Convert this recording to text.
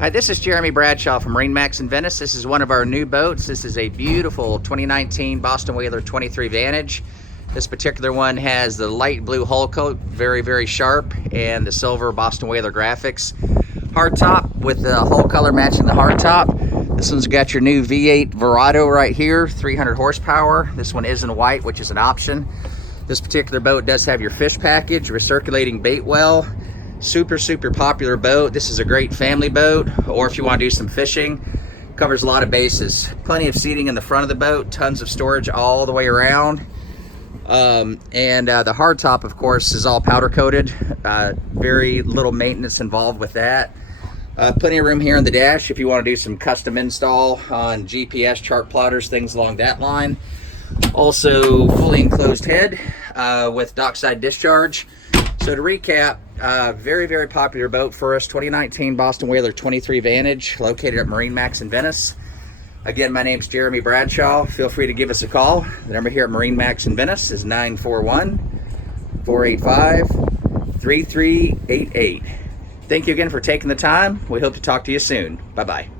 Hi, this is Jeremy Bradshaw from MarineMax Venice. This is one of our new boats. This is a beautiful 2019 Boston Whaler 23 Vantage. This particular one has the light blue hull coat, very sharp, and the silver Boston Whaler graphics. Hardtop with the hull color matching the hardtop. This one's got your new V8 Verado right here, 300 horsepower. This one is in white, which is an option. This particular boat does have your fish package, recirculating bait well. Super popular boat. This is a great family boat, or if you want to do some fishing. Covers a lot of bases. Plenty of seating in the front of the boat, tons of storage all the way around. The hardtop, of course, is all powder coated. Very little maintenance involved with that. Plenty of room here in the dash if you want to do some custom install on GPS, chart plotters, things along that line. Also fully enclosed head with dockside discharge. So to recap, very popular boat for us, 2019 Boston Whaler 23 Vantage, located at MarineMax Venice. Again, my name's Jeremy Bradshaw. Feel free to give us a call. The number here at MarineMax Venice is 941-485-3388. Thank you again for taking the time. We hope to talk to you soon. Bye-bye.